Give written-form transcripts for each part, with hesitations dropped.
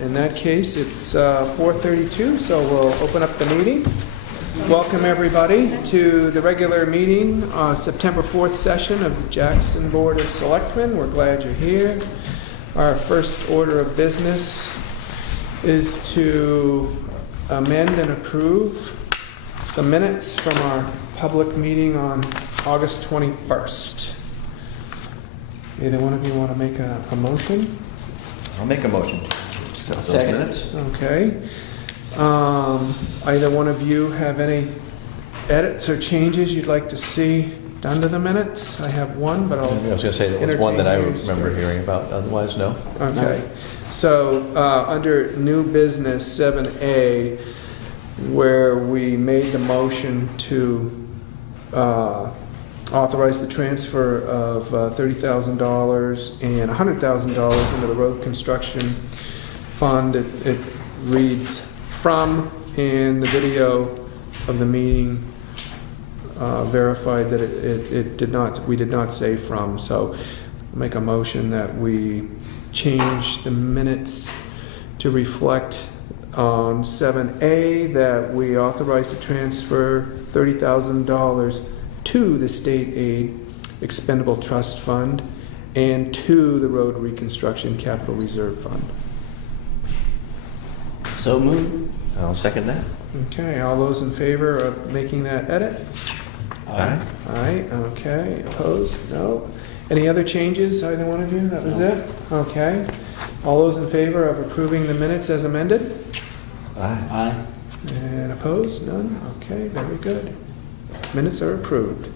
in that case, it's 4:32, so we'll open up the meeting. Welcome, everybody, to the regular meeting, September 4th session of the Jackson Board of Selectmen. We're glad you're here. Our first order of business is to amend and approve the minutes from our public meeting on August 21st. Either one of you want to make a motion? I'll make a motion to accept those Second. minutes. Okay. Either one of you have any edits or changes you'd like to see done to the minutes? I have one, but I was I'll... going to say, that was one that I Entertain yours. remember hearing about, otherwise, no. Okay. So, under new business 7A, where we made the motion to authorize the transfer of $30,000 and $100,000 into the road construction fund, it reads from, and the video of the meeting verified that we did not say from. So make a motion that we change the minutes to reflect on 7A that we authorize to transfer $30,000 to the state aid expendable trust fund and to the road reconstruction capital reserve fund. So moved. I'll second that. Okay, all those in favor of making that edit? Aye. Aye, okay. Opposed? No. Any other changes, either one of you? That was it? Okay. All those in favor of approving the minutes as amended? Aye. Aye. And opposed? None? Okay, very good. Minutes are approved.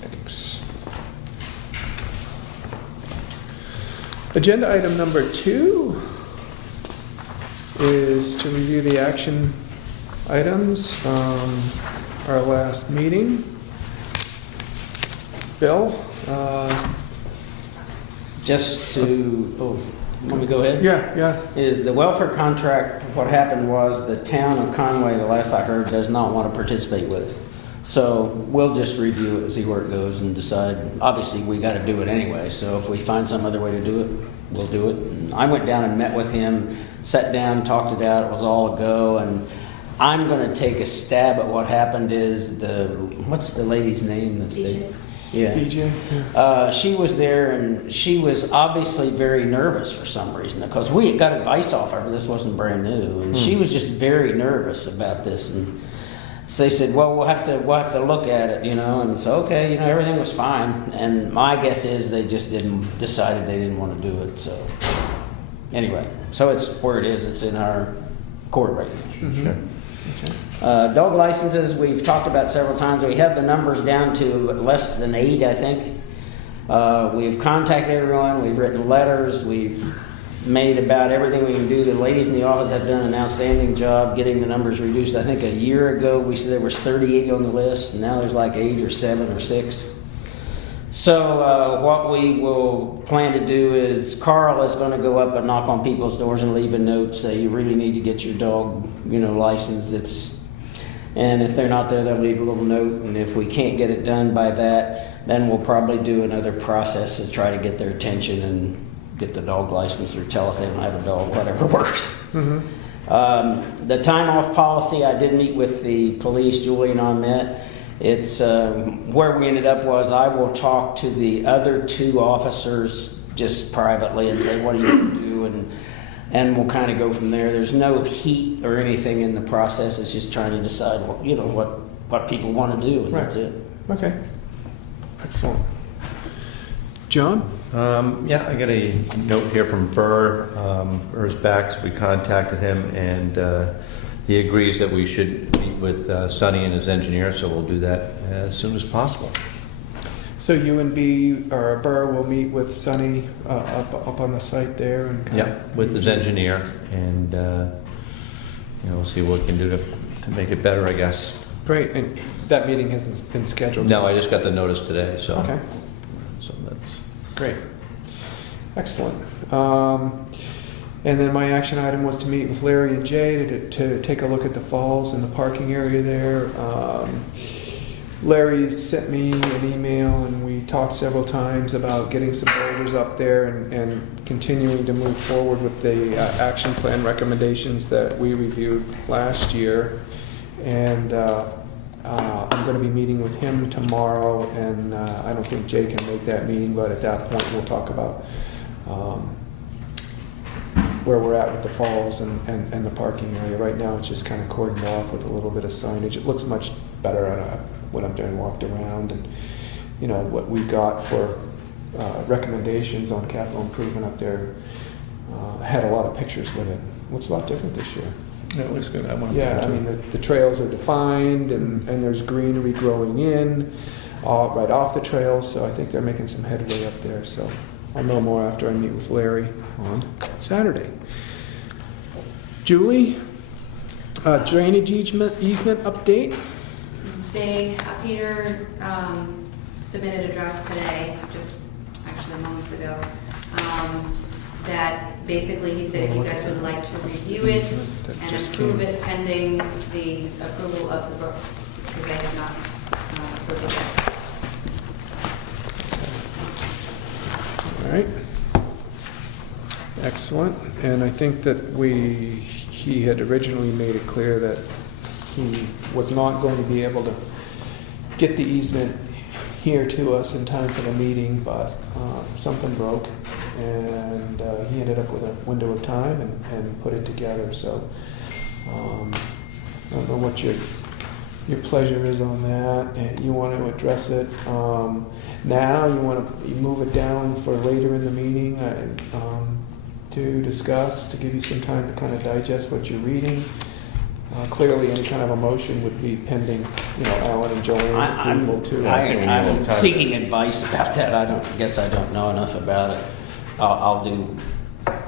Thanks. Agenda item number 2 is to review the action items from our last meeting. Bill? Just to, let me go ahead? Yeah. Is the welfare contract, what happened was the town of Conway, the last I heard, does not want to participate with it. So we'll just review it and see where it goes and decide. Obviously, we got to do it anyway, so if we find some other way to do it, we'll do it. And I went down and met with him, sat down, talked it out, it was all a go, and I'm going to take a stab at what happened is what's the lady's name? That's BJ. Yeah. BJ? She was there, and she was obviously very nervous for some reason because we had got advice off her. This wasn't brand new, and she was just very nervous about this. And so they said, "Well, we'll have to look at it, And so, okay, everything was fine. And my guess is they just decided they didn't want to do it. So anyway, so it's where it is. It's in our court right now. Mhm. Sure. Dog licenses, we've talked about several times. We have the numbers down to less than 8, I think. We've contacted everyone. We've written letters. We've made about everything we can do. The ladies in the office have done an outstanding job getting the numbers reduced. I think a year ago we said there was 38 on the list, and now there's like 8 or 7 or 6. So what we will plan to do is Carl is going to go up and knock on people's doors and leave a note, say you really need to get your dog, licensed. And if they're not there, they'll leave a little note. And if we can't get it done by that, then we'll probably do another process to try to get their attention and get the dog license or tell us they don't have a dog, whatever works. Mm-hmm. The time off policy, I did meet with the police, Julie and I met. It's where we ended up was I will talk to the other 2 officers just privately and say, what are you going to do? And we'll kind of go from there. There's no heat or anything in the process. It's just trying to decide what people want to do, and Right. that's it. Okay. Excellent. John? Yeah, I got a note here from Burr. Burr's back, so we contacted him, and he agrees that we should meet with Sonny and his engineer, so we'll do that as soon as possible. So you and Burr will meet with Sonny up on the site there? And With his engineer, and we'll see what we can do to make it better, I guess. Great. And that meeting hasn't been scheduled? No, I just got the notice today, so. Okay. So that's... Great. Excellent. And then my action item was to meet with Larry and Jay to take a look at the falls and the parking area there. Larry sent me an email, and we talked several times about getting some boulders up there and continuing to move forward with the action plan recommendations that we reviewed last year. And I'm going to be meeting with him tomorrow, and I don't think Jay can make that meeting, but at that point we'll talk about where we're at with the falls and the parking area. Right now it's just kind of cordoned off with a little bit of signage. It looks much better when I'm doing walked around, and you know what we got for recommendations on capital improvement up there had a lot of pictures with it. Looks a lot different this year. Yeah, it looks good. Yeah, I mean the trails are defined, and there's greenery growing in right off the trails, so I think they're making some headway up there. So I'll know more after I meet with Larry on Saturday. Julie, drainage easement update. Peter submitted a draft today, just actually moments ago, that basically he said if you guys would like to review it and approve it pending the approval of the books, because they have not approved it yet. All right. Excellent. And I think that he had originally made it clear that he was not going to be able to get the easement here to us in time for the meeting, but something broke, and he ended up with a window of time and put it together. So I don't know what your pleasure is on that. And you want to address it now? You want to move it down for later in the meeting to discuss, to give you some time to kind of digest what you're reading? Clearly, any kind of a motion would be pending, Alan and Joanne's approval too. I'm seeking advice about that. I don't know enough about it. I'll do,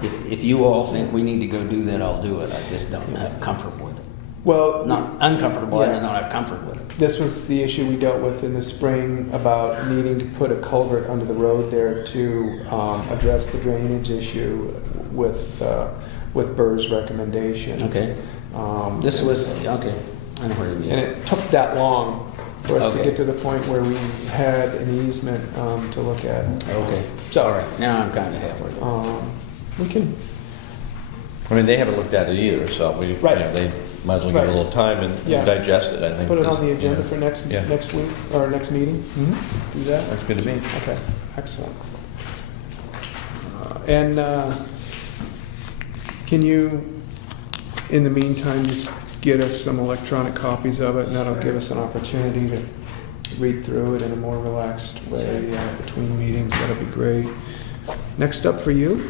if you all think we need to go do that, I'll do it. I just don't have comfort with it. Well, not uncomfortable, yeah. I just don't have comfort with it. This was the issue we dealt with in the spring about needing to put a culvert under the road there to address the drainage issue with Burr's recommendation. Okay. This was, okay, I know where you mean. And it took that long for us to Okay. get to the point where we had an easement to look at. Okay. So, All right, now I'm kind of halfway there. we can, I mean, they haven't looked at it either, so they might as well give it a little time and Yeah. digest it, I think. put it on the agenda for next Yeah. week, or next meeting. Mhm. Do that? That's good to me. Okay, excellent. Can you, in the meantime, just get us some electronic copies of it, and that'll give us an opportunity to read through it in a more relaxed way between meetings? That'll be great. Next up for you?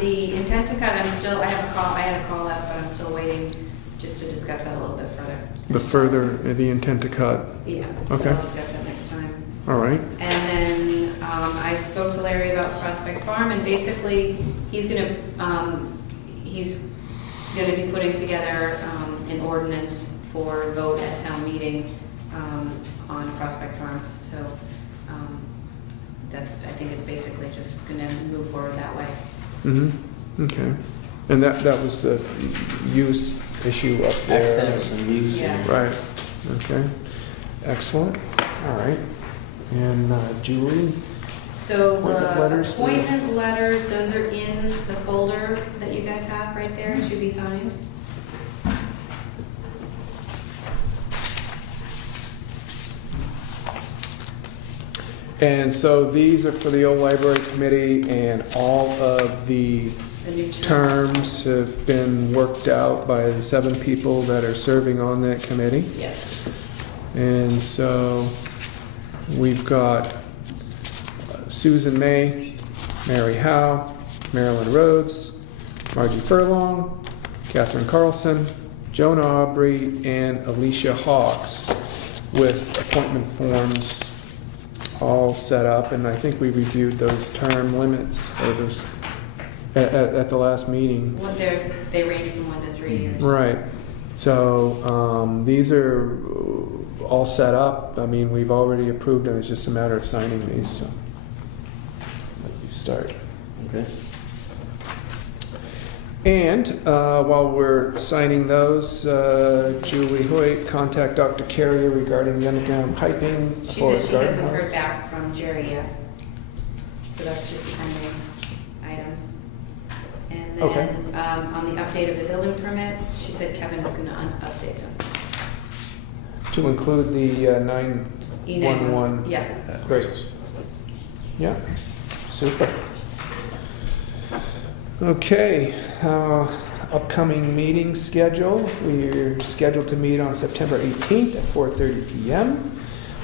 The intent to cut, I had a call out, but I'm still waiting just to discuss that a little bit further. The intent to cut. Yeah, so Okay. I'll discuss that next time. All right. And then I spoke to Larry about Prospect Farm, and basically he's going to be putting together an ordinance for vote at town meeting on Prospect Farm. So I think it's basically just going to move forward that way. Mm-hmm. Okay. And that was the use issue up there. Access and use. Yeah. Right. Okay. Excellent. All right. And Julie? So Appointment the letters for- appointment letters, those are in the folder that you guys have right there to be signed. And so these are for the old library committee, and all of the The new terms have been worked out by the 7 people that are serving on that committee. Yes. And so we've got Susan May, Mary Howe, Marilyn Rhodes, Margie Furlong, Catherine Carlson, Joan Aubrey, and Alicia Hawks, with appointment forms all set up. And I think we reviewed those term limits or those at the last meeting. They range from 1 to 3 years. Right. So these are all set up. I mean, we've already approved them. It's just a matter of signing these. So let you start Okay. And while we're signing those, Julie Hoyt, contact Dr. Carrier regarding the underground piping. She for said she garden hasn't heard hose. back from Jerry yet. So that's just a pending item. And Okay. then on the update of the building permits, she said Kevin is going to update them. To include the 911. Yeah. Great. Yeah, super. Okay, upcoming meeting schedule. We're scheduled to meet on September 18th at 4:30 PM,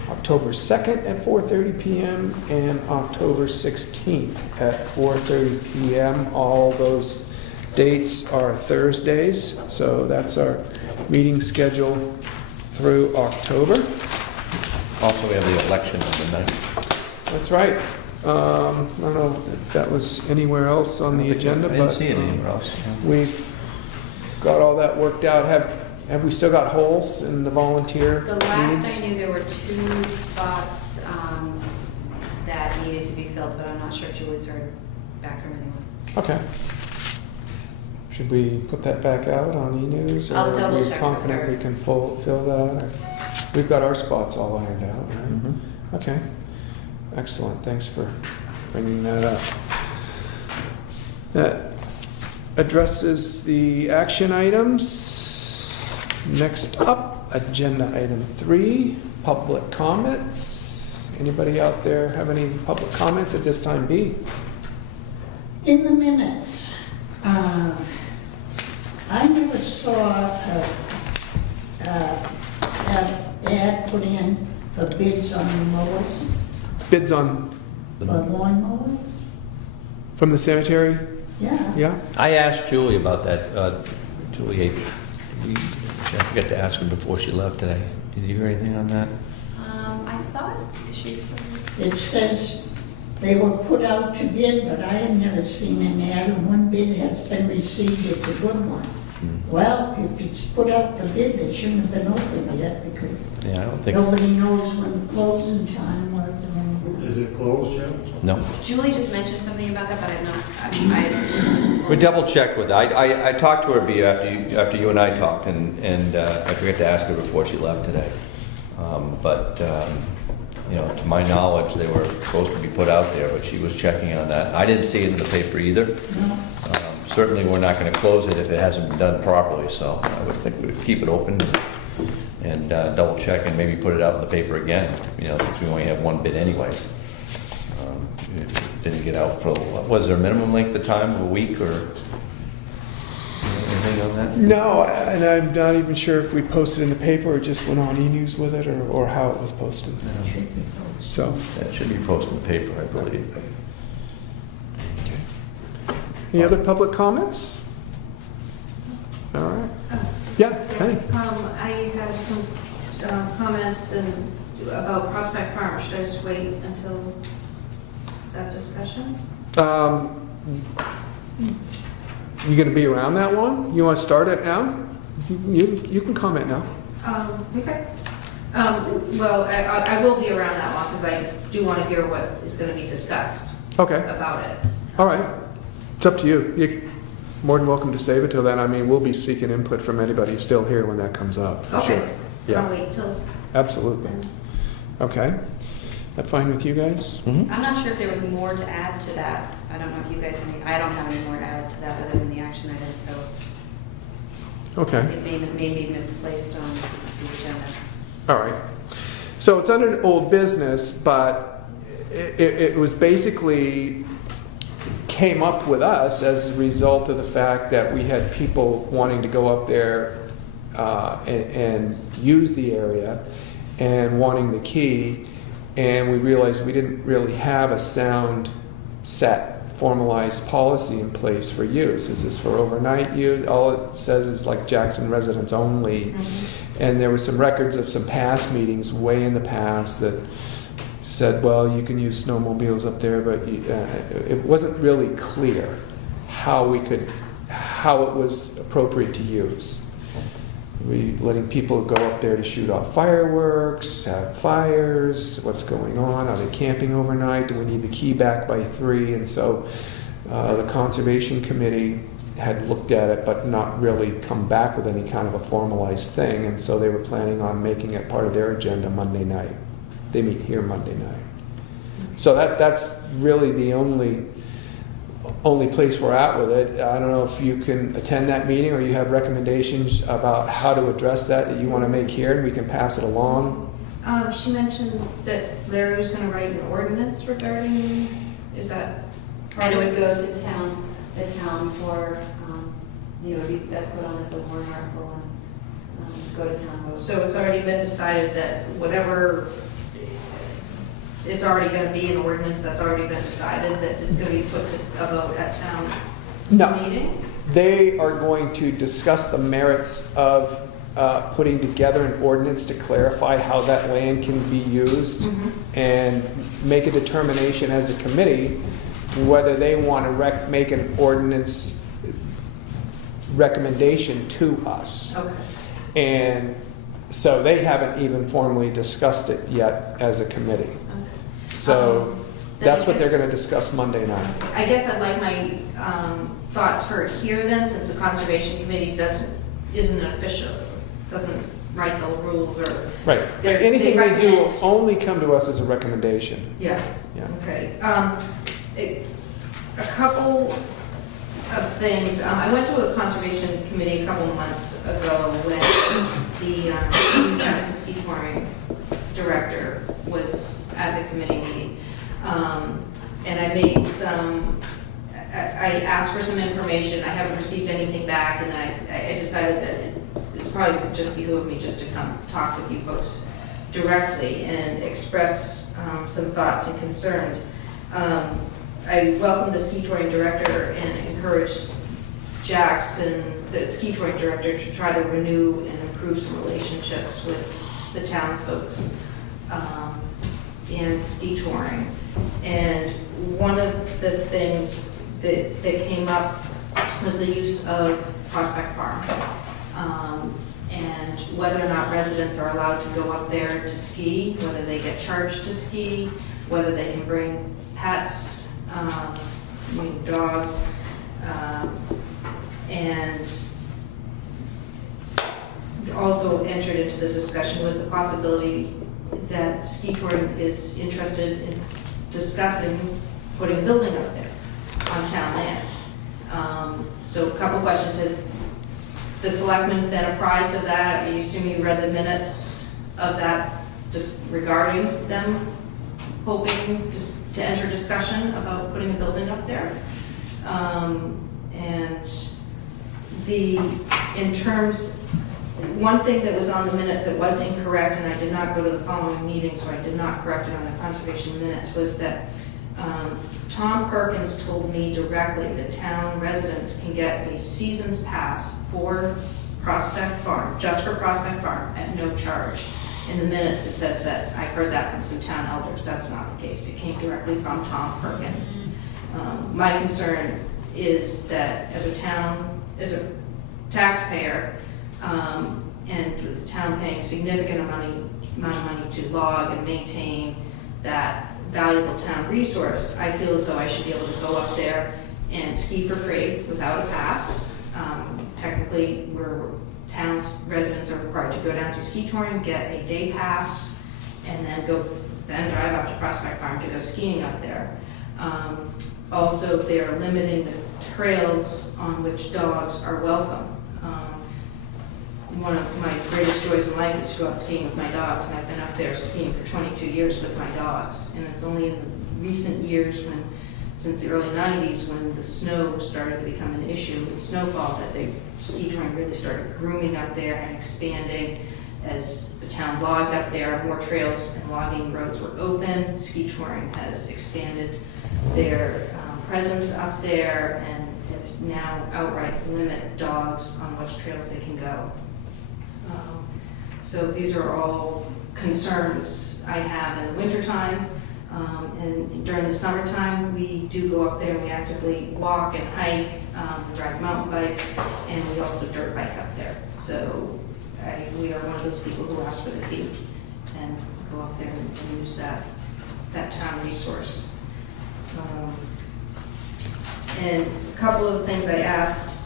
October 2nd at 4:30 PM, and October 16th at 4:30 PM. All those dates are Thursdays, so that's our meeting schedule through October. Also, we have the election on the 9th. That's right. I don't know if that was anywhere else on the agenda, I didn't but see it anywhere else. we've got all that worked out. Have we still got holes in the volunteer The last needs? I knew, there were 2 spots that needed to be filled, but I'm not sure if Julie's heard back from anyone. Okay. Should we put that back out on e-news? I'll Or double are we check confident with her. we can fill that? Or- We've got our spots all ironed out, right? Mhm. Okay, excellent, thanks for bringing that up. That addresses the action items. Next up, agenda item 3, public comments. Anybody out there have any public comments at this time, B? In the minutes, I never saw an ad put in for bids on the mowers, Bids on, for lawn mowers. from the cemetery? Yeah. Yeah? I asked Julie about that, Julie H. I forgot to ask her before she left today. Did you hear anything on that? I thought she's. It says they were put out to bid, but I have never seen an ad, and one bid has been received, it's a good one. Well, if it's put out the bid, it shouldn't have been opened yet, because Yeah, I don't think, nobody knows when the closing time was. And Is it closed yet? no. Julie just mentioned something about that, but I'm not, We double checked with her. I talked to her, B, after you and I talked, and I forgot to ask her before she left today. But you know, to my knowledge, they were supposed to be put out there, but she was checking on that. I didn't see it in the paper either. no, Certainly, we're not going to close it if it hasn't been done properly, so I would think we'd keep it open and double check and maybe put it out in the paper again, you know, since we only have one bid anyways. It didn't get out for, was there a minimum length of time, of a week, or anything on that? No, and I'm not even sure if we posted in the paper or just went on e-news with it, or how it was posted. it should be closed. So, That should be posted in the paper, I believe. any other public comments? All right. Yeah, Penny? I had some comments about Prospect Farm. Should I just wait until that discussion? You gonna be around that one? You wanna start it now? You can comment now. Okay. Well, I will be around that one because I do want to hear what is going to be discussed Okay, about it. all right. It's up to you. You're more than welcome to save it till then. I mean, we'll be seeking input from anybody who's still here when that comes up, for Okay. sure. I'll Yeah, wait till absolutely. Okay. That fine with you guys? Mhm. I'm not sure if there was more to add to that. I don't know if you guys, I don't have any more to add to that other than the action item, so Okay. it may be misplaced on the agenda. All right. So it's under old business, but it was basically came up with us as a result of the fact that we had people wanting to go up there and use the area and wanting the key. And we realized we didn't really have a sound set formalized policy in place for use. Is this for overnight use? All it says is like Jackson residents only. And there were some records of some past meetings way in the past that said, well, you can use snowmobiles up there, but it wasn't really clear how it was appropriate to use. We letting people go up there to shoot off fireworks, have fires, what's going on? Are they camping overnight? Do we need the key back by 3? And so The Conservation Committee had looked at it, but not really come back with any kind of a formalized thing, and so they were planning on making it part of their agenda Monday night. They meet here Monday night. So that's really the only place we're at with it. I don't know if you can attend that meeting or you have recommendations about how to address that you want to make here, and we can pass it along. She mentioned that Larry was gonna write an ordinance regarding, is that? And it would go to the town for, it would be put on as a warrant article and go to town vote. So it's already been decided that whatever, it's already gonna be an ordinance that's already been decided, that it's gonna be put to a vote at town No, meeting? they are going to discuss the merits of putting together an ordinance to clarify how that land can be used and make a determination as a committee whether they want to make an ordinance recommendation to us. Okay. And so they haven't even formally discussed it yet as a committee. Okay. So Then I that's what they're guess- going to discuss Monday night. I guess I'd like my thoughts heard here then, since the Conservation Committee isn't an official, doesn't write the rules or, Right. They're- Anything they they do will recommend. only come to us as a recommendation. yeah, Yeah. okay. A couple of things, I went to a Conservation Committee a couple of months ago when the Jackson Ski Touring Director was at the committee meeting. And I made I asked for some information, I haven't received anything back, and then I decided that it was probably could just behoove me just to come talk with you folks directly and express some thoughts and concerns. I welcomed the ski touring director and encouraged Jackson, the ski touring director, to try to renew and improve some relationships with the townsfolks and ski touring. And one of the things that came up was the use of Prospect Farm. And whether or not residents are allowed to go up there to ski, whether they get charged to ski, whether they can bring pets, dogs, and also entered into the discussion was the possibility that ski touring is interested in discussing putting a building up there on town land. So a couple questions. Has the selectmen been apprised of that? I assume you read the minutes of that, just regarding them hoping to enter discussion about putting a building up there. One thing that was on the minutes that was incorrect, and I did not go to the following meeting, so I did not correct it on the conservation minutes, was that Tom Perkins told me directly that town residents can get a season's pass for Prospect Farm, just for Prospect Farm, at no charge. In the minutes, it says that. I heard that from some town elders. That's not the case. It came directly from Tom Perkins. My concern is that as a town, as a taxpayer, and the town paying significant amount of money to log and maintain that valuable town resource, I feel as though I should be able to go up there and ski for free without a pass. Technically, town's residents are required to go down to ski touring, get a day pass, and then drive up to Prospect Farm to go skiing up there. Also, they're limiting the trails on which dogs are welcome. One of my greatest joys in life is to go out skiing with my dogs, and I've been up there skiing for 22 years with my dogs. And it's only in the recent years, since the early 90s, when the snow started to become an issue with snowfall, that ski touring really started grooming up there and expanding. As the town logged up there, more trails and logging roads were open. Ski touring has expanded their presence up there and have now outright limit dogs on which trails they can go. So these are all concerns I have in the wintertime. And during the summertime, we do go up there and we actively walk and hike, we ride mountain bikes, and we also dirt bike up there. So we are one of those people who ask for the fee and go up there and use that town resource. And a couple of things I asked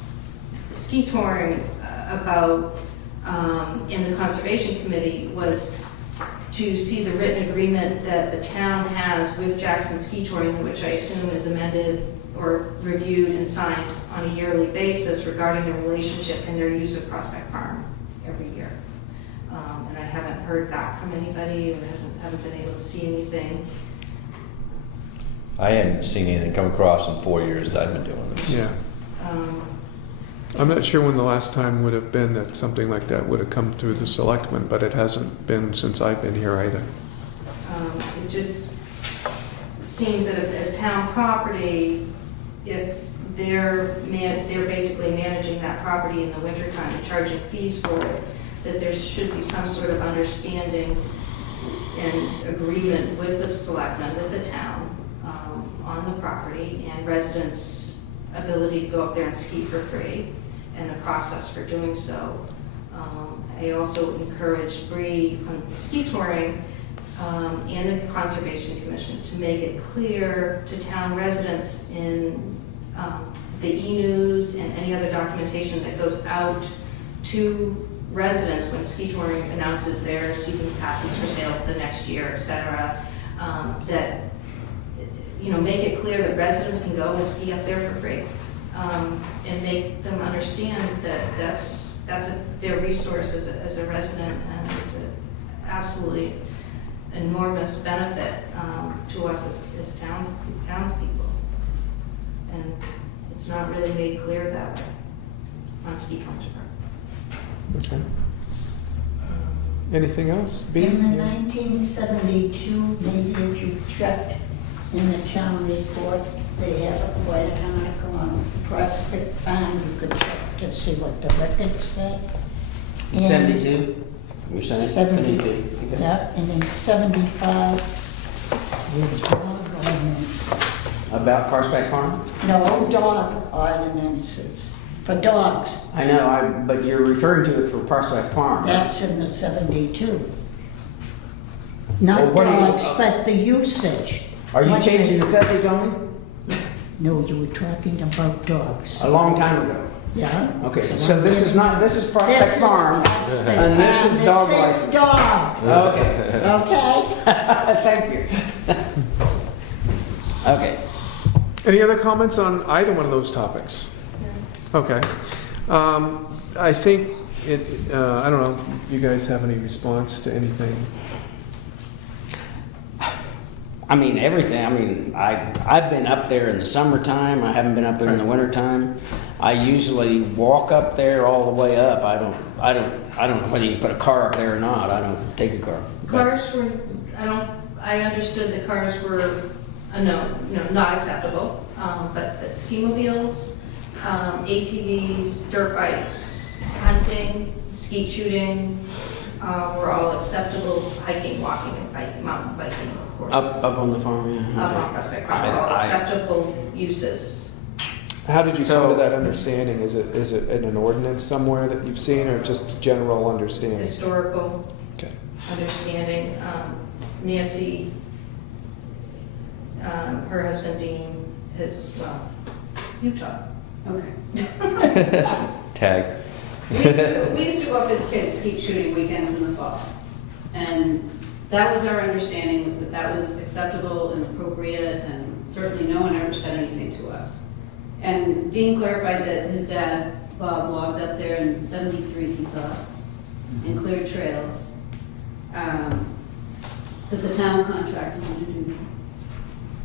ski touring about in the Conservation Committee was to see the written agreement that the town has with Jackson Ski Touring, which I assume is amended or reviewed and signed on a yearly basis regarding their relationship and their use of Prospect Farm every year. And I haven't heard back from anybody, and haven't been able to see anything. I hadn't seen anything come across in 4 years that I've been doing this. Yeah. I'm not sure when the last time would have been that something like that would have come through the selectmen, but it hasn't been since I've been here either. It just seems that if, as town property, if they're basically managing that property in the wintertime and charging fees for it, that there should be some sort of understanding and agreement with the selectmen, with the town, on the property and residents' ability to go up there and ski for free and the process for doing so. I also encouraged Bree from Ski Touring and the Conservation Commission to make it clear to town residents in the e-news and any other documentation that goes out to residents when Ski Touring announces their season passes for sale for the next year, et cetera, that, you know, make it clear that residents can go and ski up there for free, and make them understand that that's their resource as a resident, and it's an absolutely enormous benefit to us as townspeople. And it's not really made clear that way on Ski Touring's part. Okay. Anything else? B? In the Yeah. 1972, maybe if you checked in the town report, they have quite an article on Prospect Farm. You could check to see what the records say. And 72? You're saying? 70. Okay. Yeah, and in 75, there's dog ordinances. About Prospect Farm? No, dog ordinances for dogs. I know, but you're referring to it for Prospect Farm. That's in the 72. Well, Not what do you- dogs, but the usage. Are you What changing they- the subject on me? No, you were talking about dogs. A long time ago. Yeah? Okay, so this is This Prospect is Farm. Prospect and this is Farm. dog This is license. dogs, Okay, okay? thank you. Okay. Any other comments on either one of those topics? Okay. I think I don't know, you guys have any response to anything? I mean, everything. I mean, I've been up there in the summertime. I haven't been up there in the wintertime. I usually walk up there all the way up. I don't know whether you put a car up there or not. I don't take a car. Cars were, I understood the cars were, no, not acceptable, but ski-mobiles, ATVs, dirt bikes, hunting, skeet shooting, were all acceptable, hiking, walking, and mountain biking, of course. Up on the farm, yeah. Up on Prospect Farm, are all acceptable uses. How did you So- come to that understanding? Is it in an ordinance somewhere that you've seen, or just general understanding? Historical Okay. understanding. Nancy, her husband Dean, is, well, Utah. Okay. Tag. We used to go up as kids, skeet shooting weekends in the fall. And that was our understanding, was that that was acceptable and appropriate, and certainly no one ever said anything to us. And Dean clarified that his dad, Bob, logged up there in '73, he thought, and cleared trails. That the town contracted him to do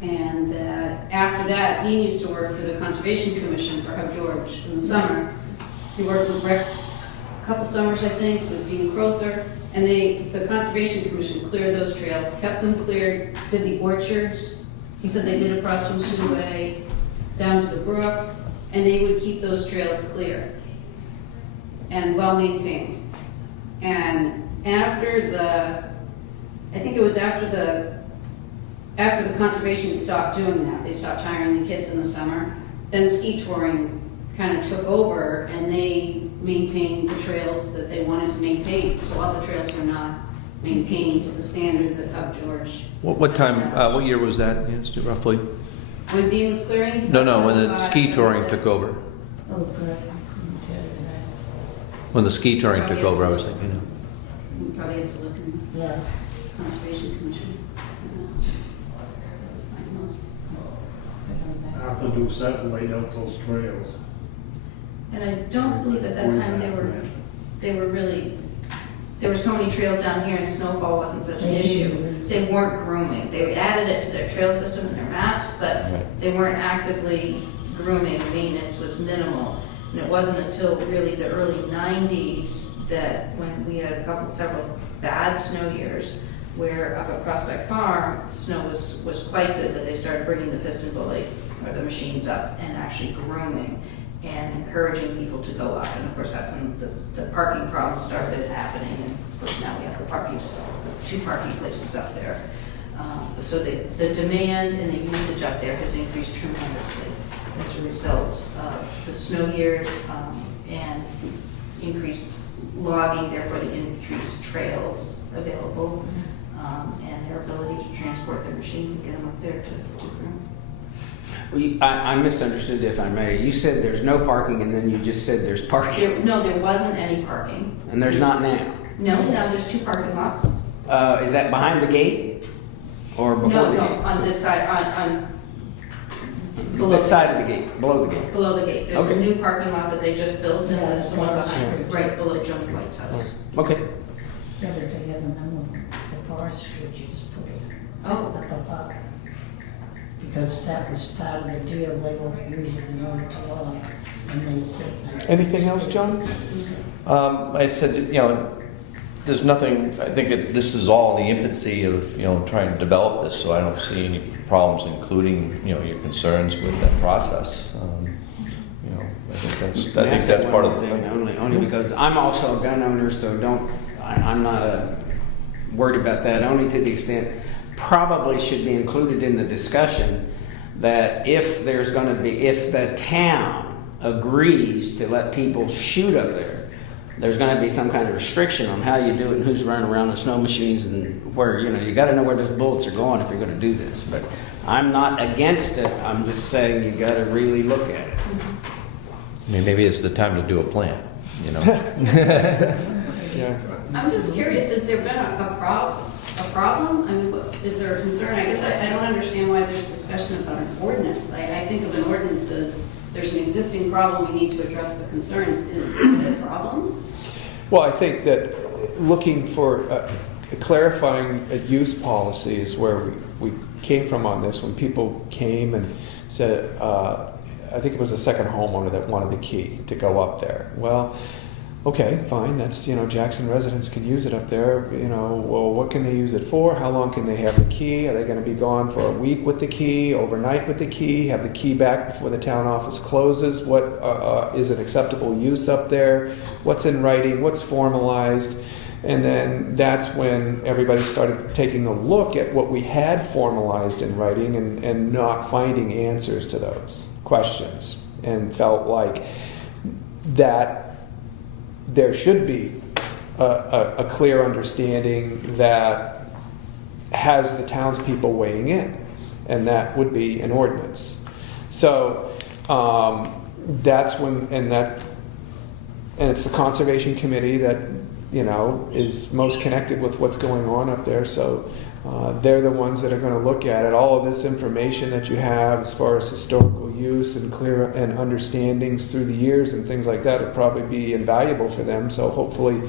that. And that after that, Dean used to work for the Conservation Commission for Hub George in the summer. He worked with Rick a couple summers, I think, with Dean Crowther, and the Conservation Commission cleared those trails, kept them cleared, did the orchards. He said they did across from Sioux Way, down to the brook, and they would keep those trails clear and well-maintained. And I think it was after the conservation stopped doing that, they stopped hiring the kids in the summer, then ski touring kind of took over, and they maintained the trails that they wanted to maintain. So all the trails were not maintained to the standard that Hub George. What time? What year was that? Yes, roughly. When Dean was clearing? he No, got when the 75, ski touring 76. took over. Oh, good, I couldn't tell you When the ski touring took over, I was thinking, You probably have to look in that. Yeah. the Conservation Commission. Find those. Have to do something, laid out those trails. And I don't believe at that time they were really, there were so many trails down here and snowfall wasn't such an issue. They weren't grooming. They added it to their trail system and their maps, but Right. they weren't actively grooming. Maintenance was minimal. And it wasn't until really the early 90s that when we had several bad snow years, where up at Prospect Farm, snow was quite good, that they started bringing the piston bully or the machines up and actually grooming and encouraging people to go up. And of course, that's when the parking problems started happening. And of course, now we have the 2 parking places up there. So the demand and the usage up there has increased tremendously as a result of the snow years and increased logging, therefore the increased trails available, and their ability to transport their machines and get them up there to groom. Well, I misunderstood, if I may. You said there's no parking, and then you just said there's parking. No, there wasn't any parking. And there's not now. No, now there's 2 parking lots. Is that behind the gate? Or before No, the no, gate? on this side, on below This side of the gate, below the gate. below the gate. There's a Okay. new parking lot that they just built, and Yeah, there's the one behind, yeah. right below Joni White's house. Okay. Better to have another, the forest switches put in. Oh. Up above. Because that was part of the deal they were using in order to log. And they put. Anything else, John? I said, there's nothing, I think this is all in the infancy of, trying to develop this, so I don't see any problems including, your concerns with that process. I think that's part of the. Only because I'm also a gun owner, so I'm not worried about that, only to the extent probably should be included in the discussion that if the town agrees to let people shoot up there, there's going to be some kind of restriction on how you do it and who's running around with snow machines and where, you got to know where those bullets are going if you're going to do this. But I'm not against it. I'm just saying you got to really look at it. Maybe it's the time to do a plan, Yeah. I'm just curious, has there been a problem? I mean, is there a concern? I guess I don't understand why there's discussion about an ordinance. I think of an ordinance as there's an existing problem, we need to address the concerns. Is there problems? Well, I think that looking for clarifying a use policy is where we came from on this. When people came and said, I think it was a second homeowner that wanted the key to go up there. Well, okay, fine, that's, Jackson residents can use it up there, well, what can they use it for? How long can they have the key? Are they gonna be gone for a week with the key, overnight with the key, have the key back before the town office closes? What is an acceptable use up there? What's in writing, what's formalized? And then that's when everybody started taking a look at what we had formalized in writing and not finding answers to those questions, and felt like that there should be a clear understanding that has the townspeople weighing in, and that would be an ordinance. So that's when, and it's the Conservation Committee that is most connected with what's going on up there. So they're the ones that are going to look at it. All of this information that you have as far as historical use and clear and understandings through the years and things like that would probably be invaluable for them. So hopefully,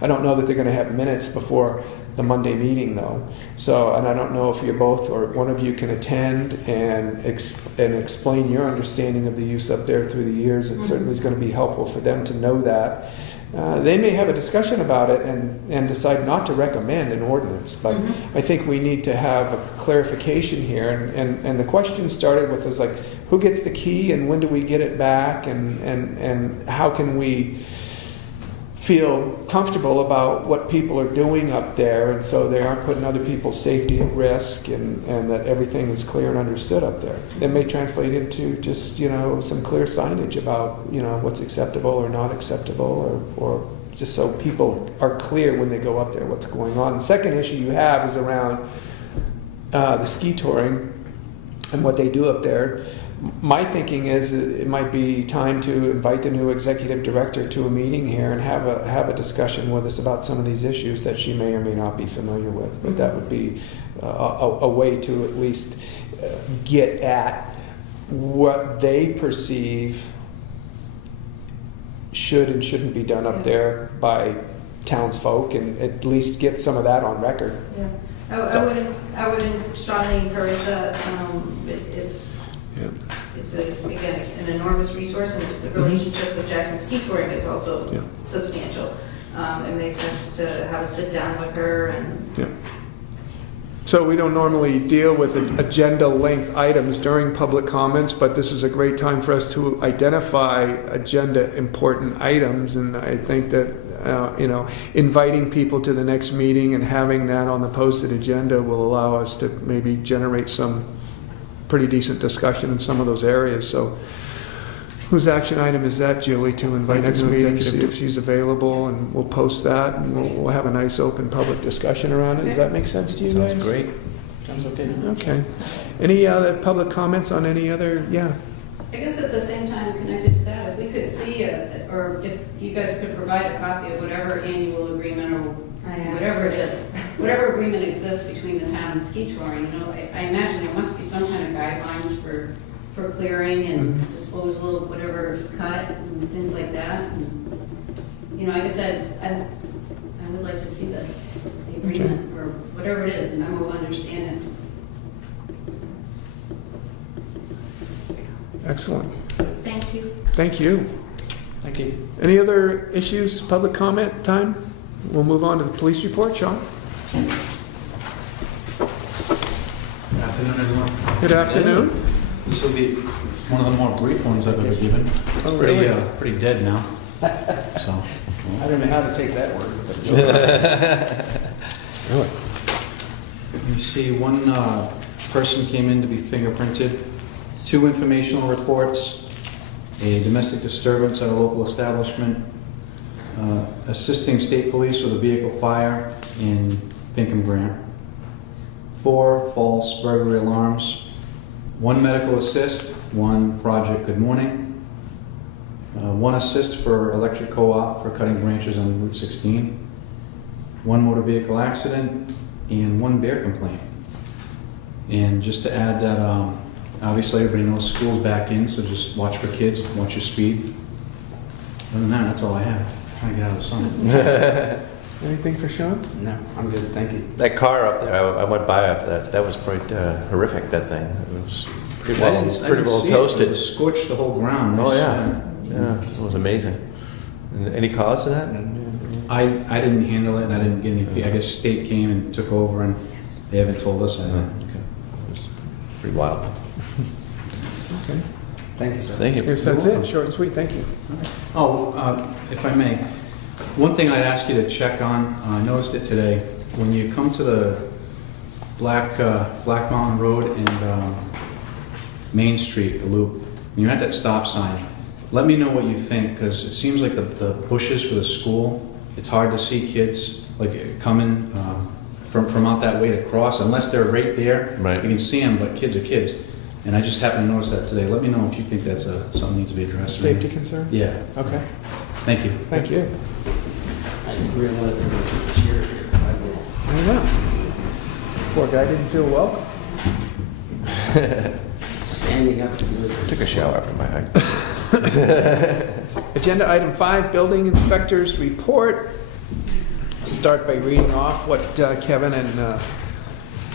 I don't know that they're going to have minutes before the Monday meeting though. So, and I don't know if you both or one of you can attend and explain your understanding of the use up there through the years. It certainly is going to be helpful for them to know that. They may have a discussion about it and decide not to recommend an ordinance, but I think we need to have a clarification here. And the question started with like, who gets the key and when do we get it back, and how can we feel comfortable about what people are doing up there, and so they aren't putting other people's safety at risk, and that everything is clear and understood up there. It may translate into just some clear signage about what's acceptable or not acceptable, or just so people are clear when they go up there what's going on. The second issue you have is around the ski touring, and what they do up there. My thinking is that it might be time to invite the new executive director to a meeting here and have a discussion with us about some of these issues that she may or may not be familiar with. But that would be a way to at least get at what they perceive should and shouldn't be done up there by townsfolk, and at least get some of that on record. Yeah. I would strongly encourage that. It's again, an enormous resource, and just the relationship with Jackson Ski Touring is also Yeah. substantial. It makes sense to have a sit down with her and. Yeah. So we don't normally deal with agenda length items during public comments, but this is a great time for us to identify agenda important items. And I think that, inviting people to the next meeting and having that on the posted agenda will allow us to maybe generate some pretty decent discussion in some of those areas. So whose action item is that, Julie, to invite next meeting, see if she's available, and we'll post that, and we'll have a nice open public discussion around it. Does that make sense to you guys? Sounds great. Sounds okay. Okay. Any other public comments on any other, yeah? I guess at the same time, connected to that, if we could see, or if you guys could provide a copy of whatever annual agreement or whatever it is, whatever agreement exists between the town and ski touring, I imagine there must be some kind of guidelines for clearing and disposal of whatever is cut and things like that. And, like I said, I would like to see the agreement or whatever it is, and I will understand it. Excellent. Thank you. Thank you. Thank you. Any other issues, public comment time? We'll move on to the police report, Sean. Good afternoon, everyone. Good afternoon. This will be one of the more brief ones I've ever given. It's Oh, pretty, really? pretty dead now. So, I don't know how to take that word. But Really? you see, one person came in to be fingerprinted, 2 informational reports, a domestic disturbance at a local establishment, assisting state police with a vehicle fire in Pinkham Grant, 4 false burglary alarms, 1 medical assist, 1 project good morning, 1 assist for electric co-op for cutting branches on Route 16, 1 motor vehicle accident, and 1 bear complaint. And just to add that, obviously everybody knows school's back in, so just watch for kids, watch your speed. Other than that, that's all I have. Trying to get out of the sun. Anything for Sean? no, I'm good. Thank you. That car up there, I went by after that. That was pretty horrific, that thing. It was pretty I well, didn't pretty well see it. It toasted. was scorched the whole ground. Oh, yeah. Yeah, it was amazing. And any cause to that? I didn't handle it, and I didn't get any fee. I guess state came and took over, and they haven't told us. It was pretty wild. Okay. Thank you, sir. Thank you. Yes, that's it. Short and sweet. Thank you. Oh, if I may, one thing I'd ask you to check on, I noticed it today, when you come to the Black Mountain Road and Main Street, the loop, when you're at that stop sign, let me know what you think, because it seems like the bushes for the school, it's hard to see kids like coming from out that way to cross, unless they're right there. Right. You can see them, but kids are kids. And I just happened to notice that today. Let me know if you think that's something needs to be addressed. Safety concern? Yeah. Okay. Thank you. Thank you. I didn't realize there was a cheer here. I don't know. Poor guy didn't feel welcome. Standing up to do it. Took a shower after my hike. Agenda item 5, building inspector's report. Start by reading off what Kevin and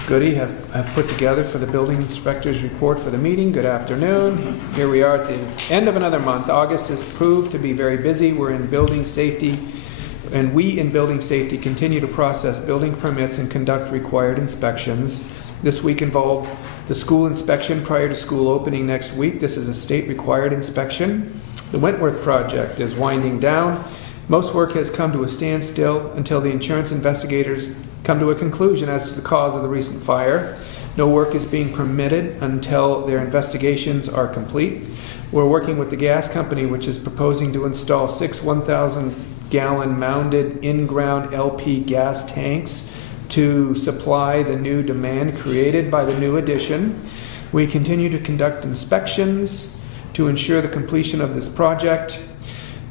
Goody have put together for the building inspector's report for the meeting. Good afternoon. Here we are at the end of another month. August has proved to be very busy. We in building safety continue to process building permits and conduct required inspections. This week involved the school inspection prior to school opening next week. This is a state required inspection. The Wentworth project is winding down. Most work has come to a standstill until the insurance investigators come to a conclusion as to the cause of the recent fire. No work is being permitted until their investigations are complete. We're working with the gas company, which is proposing to install 6 1,000-gallon mounted in-ground LP gas tanks to supply the new demand created by the new addition. We continue to conduct inspections to ensure the completion of this project.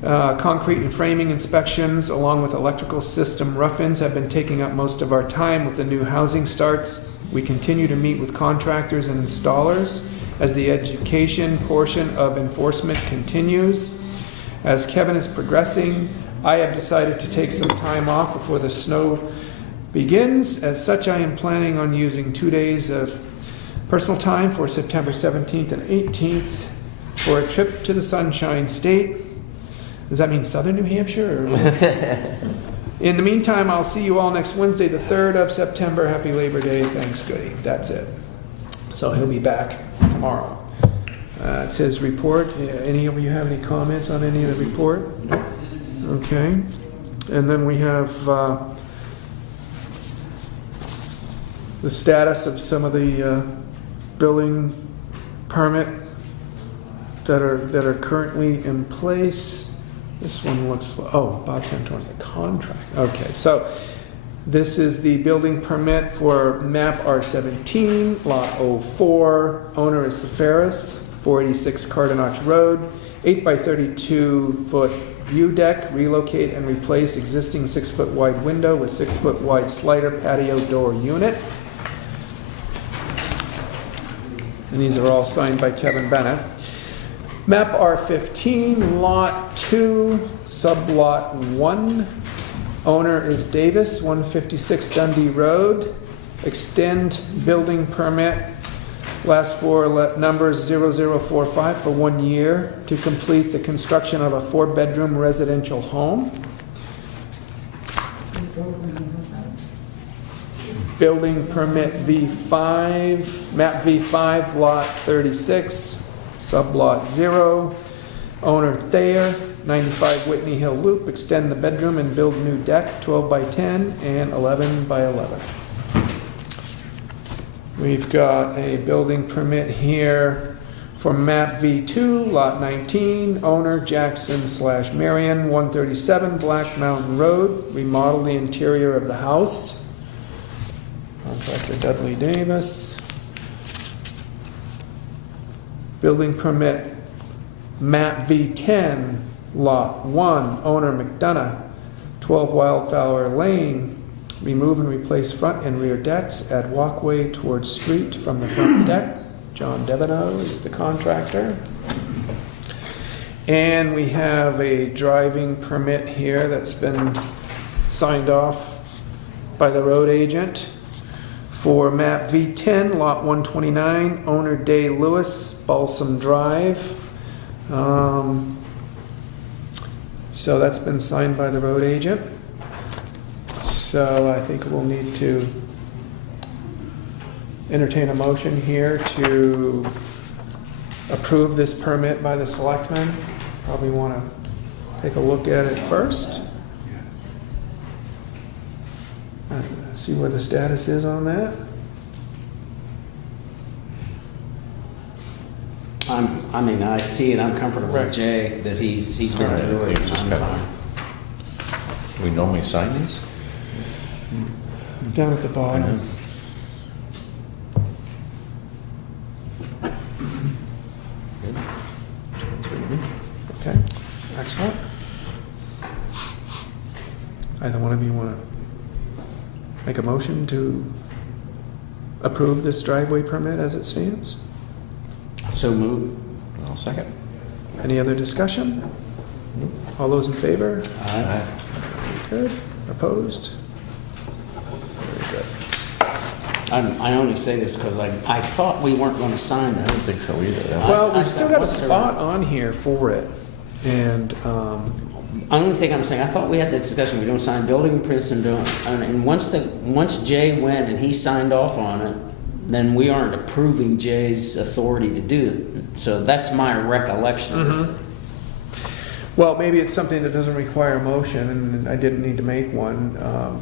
Concrete and framing inspections, along with electrical system rough-ins, have been taking up most of our time with the new housing starts. We continue to meet with contractors and installers as the education portion of enforcement continues. As Kevin is progressing, I have decided to take some time off before the snow begins. As such, I am planning on using 2 days of personal time for September 17th and 18th for a trip to the Sunshine State. Does that mean southern New Hampshire? Or? In the meantime, I'll see you all next Wednesday, the 3rd of September. Happy Labor Day. Thanks, Goody. That's it. So he'll be back tomorrow. It's his report. Any of you have any comments on any of the report? Okay. And then we have the status of some of the building permit that are currently in place. This one looks, oh, Bob Santor's the contract. Okay, so this is the building permit for map R17, lot 04. Owner is Safaris, 486 Cardinach Road, 8 by 32 foot view deck, relocate and replace existing 6 foot wide window with 6 foot wide slider patio door unit. And these are all signed by Kevin Bennett. Map R15, Lot 2, Sublot 1. Owner is Davis, 156 Dundee Road. Extend building permit, last four numbers 0045 for 1 year to complete the construction of a 4-bedroom residential home. Building permit V5, map V5, lot 36. Sublot 0, owner Thayer, 95 Whitney Hill Loop, extend the bedroom and build new deck, 12 by 10 and 11 by 11. We've got a building permit here for map V2, lot 19, owner Jackson/Marion, 137 Black Mountain Road, remodel the interior of the house. Contractor Dudley Davis. Building permit, map V10, lot 1, owner McDonough, 12 Wildflower Lane, remove and replace front and rear decks, add walkway towards street from the front deck. John Devono is the contractor. And we have a driving permit here that's been signed off by the road agent for map V10, lot 129, owner Day Lewis, Balsam Drive. So that's been signed by the road agent. So I think we'll need to entertain a motion here to approve this permit by the selectmen. Probably want to take a look at it first. See where the status is on that. I see it. I'm comfortable with Jay that he's been All right, through it. I think it's I'm just fine. We normally sign these? Down at the bottom. Okay, excellent. Either one of you want to make a motion to approve this driveway permit as it stands? So move. I'll second. Any other discussion? All those in favor? Aye. Very good. Opposed? Very good. I only say this because I thought we weren't going to sign I that. don't think so either. Well, I've we've still got a got spot on here for it, and I only think I'm saying, I thought we had this discussion, we don't sign building permits and once Jay went and he signed off on it, then we aren't approving Jay's authority to do it. So that's my recollection of this. well, maybe it's something that doesn't require a motion, and I didn't need to make one,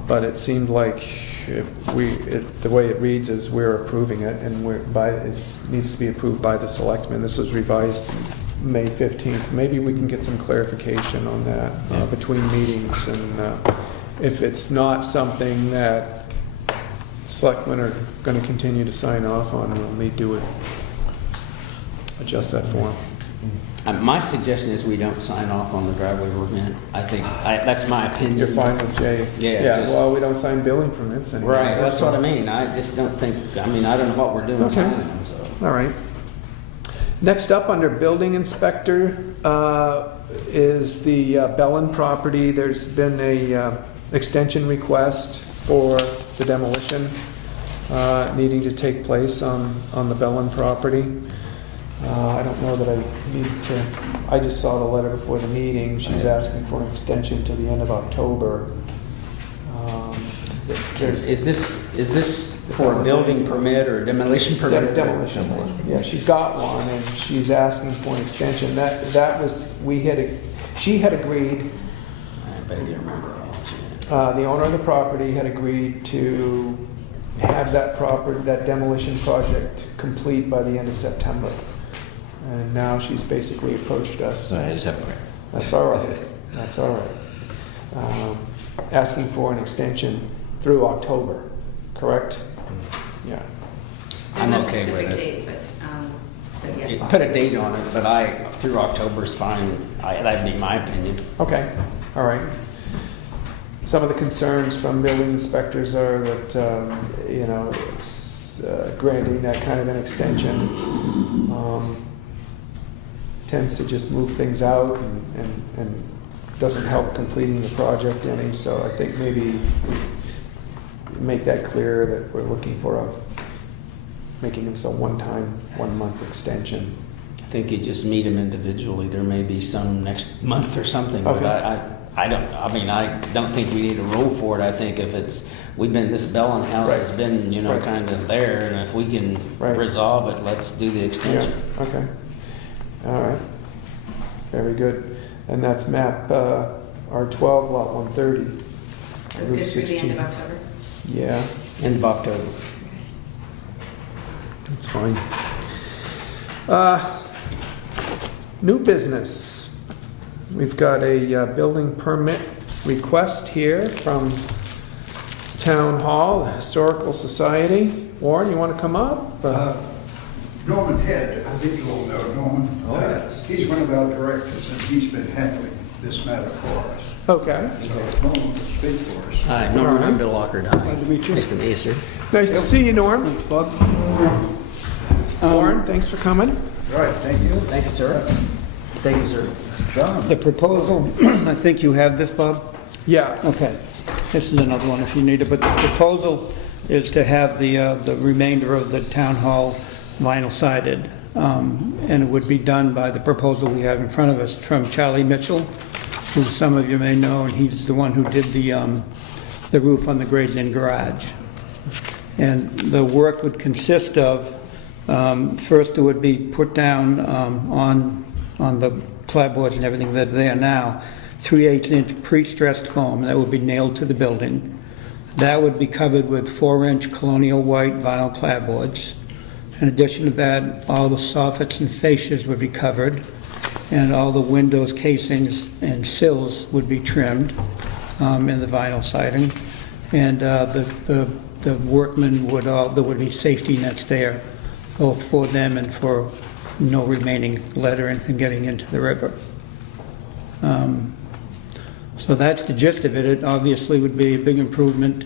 but it seemed like the way it reads is we're approving it, and it needs to be approved by the selectmen. This was revised May 15th. Maybe we can get some clarification on that between meetings, and if it's not something that selectmen are going to continue to sign off on, we'll need to adjust that form. My suggestion is we don't sign off on the driveway permit. I think, that's my opinion. You're fine with Jay? Yeah, just- well, we don't sign building permits anymore. Right, that's what I mean. I just don't think, I mean, I don't know what we're doing Okay. signing them, so. All right. Next up, under building inspector, is the Bellin property. There's been a extension request for the demolition needing to take place on the Bellin property. I don't know that I need to, I just saw the letter before the meeting. She's asking for an extension to the end of October. Is this for a building permit or a demolition permit? Demolition. Yeah, she's got one, and she's asking for an extension. That was, she had agreed, I barely remember. the owner of the property had agreed to have that demolition project complete by the end of September. And now she's basically approached us. So I just have to. That's all right. That's all right. Asking for an extension through October, correct? Yeah. There's I'm no okay with specific it. date, but yes. Put a date on it, but through October is fine. That'd be my opinion. Okay, all right. Some of the concerns from building inspectors are that, granting that kind of an extension tends to just move things out and doesn't help completing the project any. So I think maybe make that clear that we're looking for making this a one-time, 1 month extension. I think you just meet them individually. There may be some next month or something, but Okay. I don't think we need a rule for it. I think if this Bellin house Right. has been, Right. kind of there, and if we can Right. resolve it, let's do the Yeah, extension. okay. All right. Very good. And that's map R12, lot 130. It's Route good through the 16. end of October. Yeah, End of October. that's fine. New business. We've got a building permit request here from Town Hall, Historical Society. Warren, you want to come up? Norman Head, I think you all know Norman. Oh, yes. He's one of our directors, and he's been handling this matter for us. Okay. So Norman will speak for us. Hi, Norman, All right. I'm Bill Lockard. Hi. Nice to meet you. Nice to meet you, sir. Nice to see you, Norm. Thanks, Bob. Warren, thanks for coming. Right, thank you. Thank you, sir. Thank you, sir. John? The proposal, I think you have this, Bob? Yeah, Okay. This is another one if you need it, but the proposal is to have the remainder of the town hall vinyl sided. And it would be done by the proposal we have in front of us from Charlie Mitchell, who some of you may know, and he's the one who did the roof on the Gray's Inn garage. And the work would consist of, first it would be put down on the clapboards and everything that's there now, 3/8-inch pre-stressed foam that would be nailed to the building. That would be covered with 4-inch colonial white vinyl clapboards. In addition to that, all the soffits and fascias would be covered, and all the windows, casings, and sills would be trimmed in the vinyl siding. And the workmen there would be safety nets there, both for them and for no remaining lead or anything getting into the river. So that's the gist of it. It obviously would be a big improvement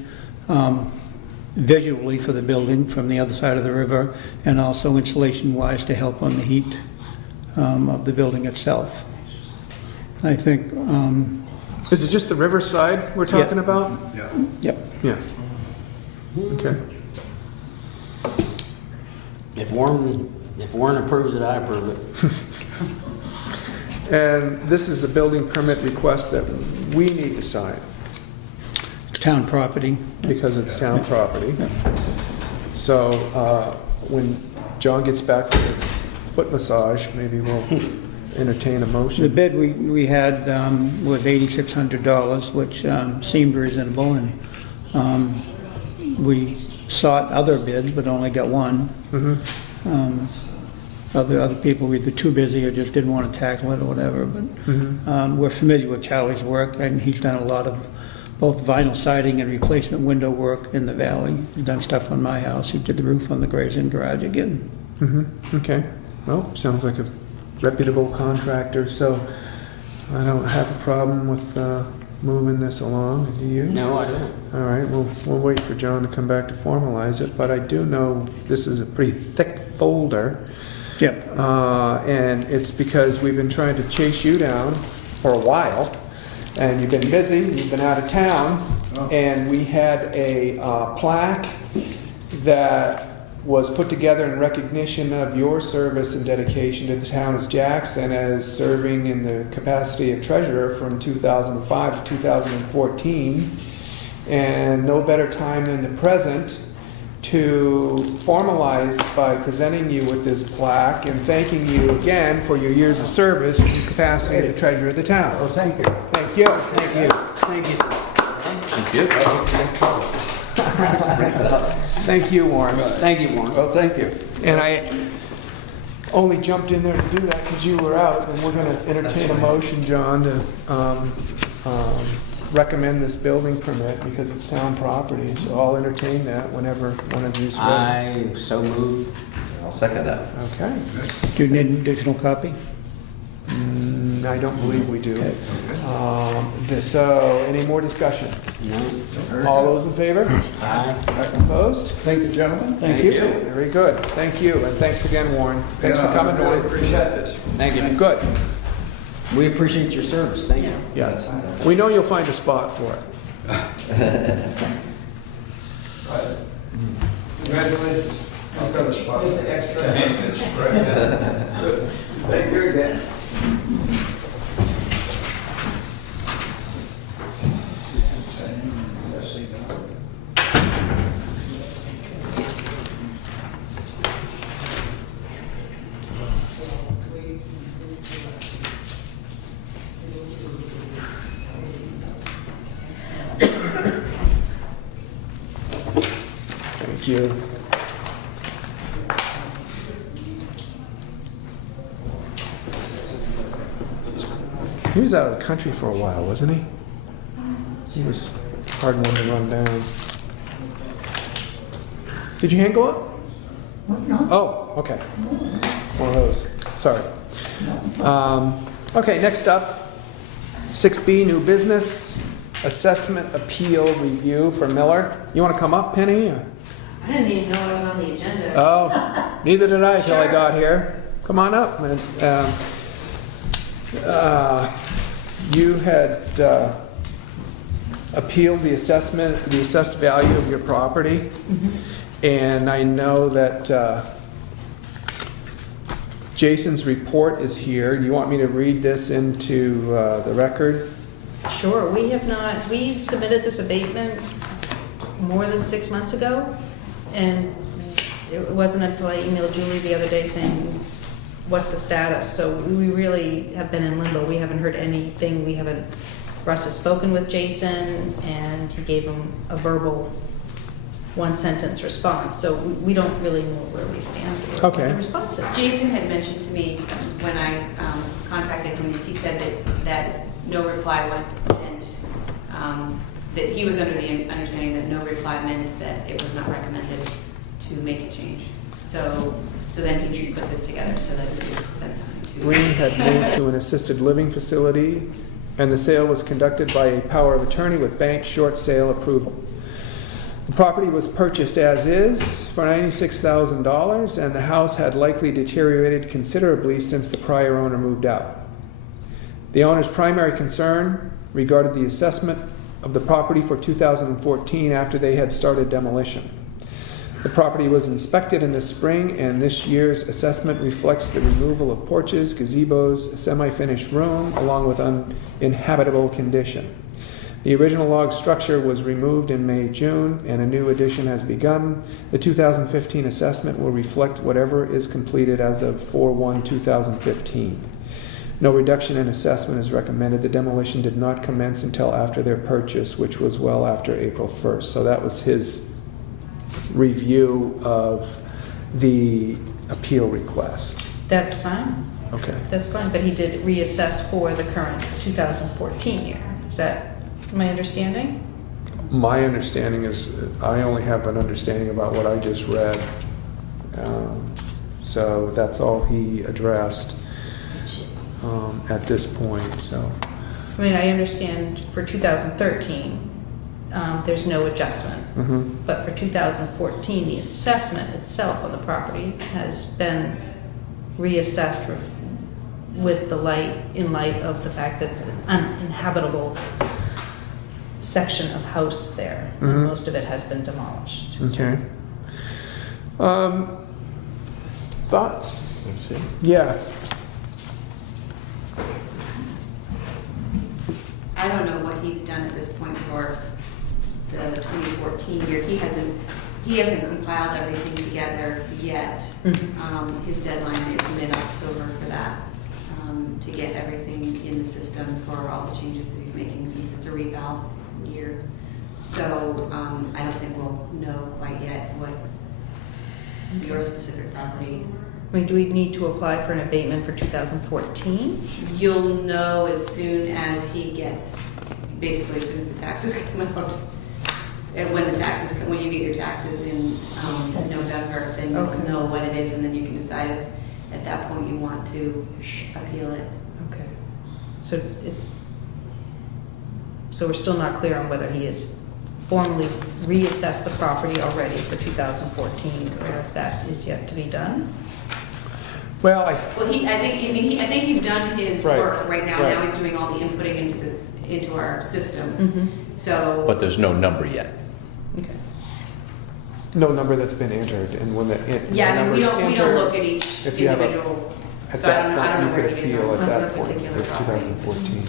visually for the building from the other side of the river, and also insulation-wise to help on the heat of the building itself. I think, is it just the riverside we're talking about? Yeah. yep. Yeah. Okay. If Warren approves it, I approve it. And this is a building permit request that we need to sign It's town property. because it's town property. So when John gets back from his foot massage, maybe we'll entertain a The motion. bid we had was $8,600, which seemed reasonable, and we sought other bids, but only got one. Other people were either too busy or just didn't want to tackle it or whatever, but we're familiar with Charlie's work, and he's done a lot of both vinyl siding and replacement window work in the valley. He's done stuff on my house. He did the roof on the Gray's Inn garage again. Okay. Well, sounds like a reputable contractor, so I don't have a problem with moving this along, do you? No, I don't. All right, we'll wait for John to come back to formalize it, but I do know this is a pretty thick folder. Yep. And it's because we've been trying to chase you down for a while, and you've been busy, you've been out of town, and we had a plaque that was put together in recognition of your service and dedication to the town as Jackson, as serving in the capacity of treasurer from 2005 to 2014. And no better time than the present to formalize by presenting you with this plaque and thanking you again for your years of service in the capacity of the treasurer of the town. Well, thank you. Thank you. Thank you. Thank you. Thank you, Warren. Thank you, Warren. Well, thank you. And I only jumped in there to do that because you were out, and we're going to entertain a motion, John, to recommend this building permit because it's town property. So I'll entertain that whenever one of you's ready. I so moved. I'll second that. Okay. Do you need an additional copy? I don't believe we do. So, any more discussion? No. All those in favor? Aye. Opposed? Thank you, gentlemen. Thank you. Very good. Thank you. And thanks again, Warren. Thanks for coming, I really Norm. appreciate this. Thank you. Good. We appreciate your service. Thank you. Yes. We know you'll find a spot for it. Congratulations. I've got a spot. Just an extra. Thank you again. Thank you. He was out of the country for a while, wasn't he? He was a hard one to run down. Did you hand go up? No, Oh, okay. One of those. Sorry. Okay, next up, 6B, new business, assessment appeal review for Miller. You want to come up, Penny? or- I didn't even know I was on the agenda. Oh, neither did I until I Sure. got here. Come on up. And, you had appealed the assessment, the assessed value of your property, and I know that Jason's report is here. Do you want me to read this into the record? Sure, we submitted this abatement more than 6 months ago, and it wasn't until I emailed Julie the other day saying, what's the status? So we really have been in limbo. We haven't heard anything. Russ has spoken with Jason, and he gave him a verbal one-sentence response. So we don't really know where we stand or what Okay. the response is. Jason had mentioned to me when I contacted him, he said that no reply went, and that he was under the understanding that no reply meant that it was not recommended to make a change. So then he put this together so that he could send something to. Green had moved to an assisted living facility, and the sale was conducted by a power of attorney with bank short sale approval. The property was purchased as is for $96,000, and the house had likely deteriorated considerably since the prior owner moved out. The owner's primary concern regarded the assessment of the property for 2014 after they had started demolition. The property was inspected in the spring, and this year's assessment reflects the removal of porches, gazebos, a semi-finished room, along with uninhabitable condition. The original log structure was removed in May, June, and a new addition has begun. The 2015 assessment will reflect whatever is completed as of 4/1/2015. No reduction in assessment is recommended. The demolition did not commence until after their purchase, which was well after April 1st. So that was his review of the appeal request. That's fine. Okay. That's fine, but he did reassess for the current 2014 year. Is that my understanding? My understanding is, I only have an understanding about what I just read. So that's all he addressed at this point, so. I mean, I understand for 2013, there's no adjustment. Mhm. But for 2014, the assessment itself on the property has been reassessed with the in light of the fact that it's an uninhabitable section of house there. Mhm. And most of it has been demolished. Okay. Thoughts? Let's see. Yeah. I don't know what he's done at this point for the 2014 year. He hasn't compiled everything together yet. His deadline is mid-October for that, to get everything in the system for all the changes that he's making since it's a reval year. So I don't think we'll know quite yet what your specific property. I mean, do we need to apply for an abatement for 2014? You'll know as soon as he gets, basically as soon as the taxes come out. And when you get your taxes in November, then you'll Okay. know what it is, and then you can decide if at that point you want to appeal it. Okay. So we're still not clear on whether he has formally reassessed the property already for 2014, or if that is yet to be done? Well, Well, I think he's done his Right, work right now. right. Now he's doing all the inputting into our system. Mm-hmm. So. But there's no number yet. Okay. no number that's been entered, and when the Yeah, I mean, we number's don't entered, look at each if you have a- individual. at So I that don't know point, where you he could is appeal on at a that point particular for property. 2014.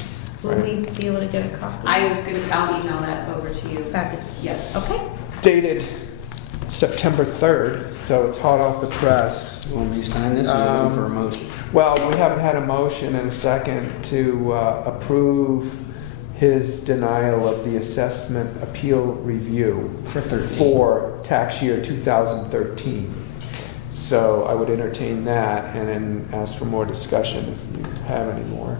Will Right. we be able to get a copy? I'll email that over to you. Fabulous. Yeah. Okay. Dated September 3rd, so it's hot off the press. You want me to sign this, or you looking for a motion? Well, we haven't had a motion and a second to approve his denial of the assessment appeal review For 13. for tax year 2013. So I would entertain that and then ask for more discussion if you have any more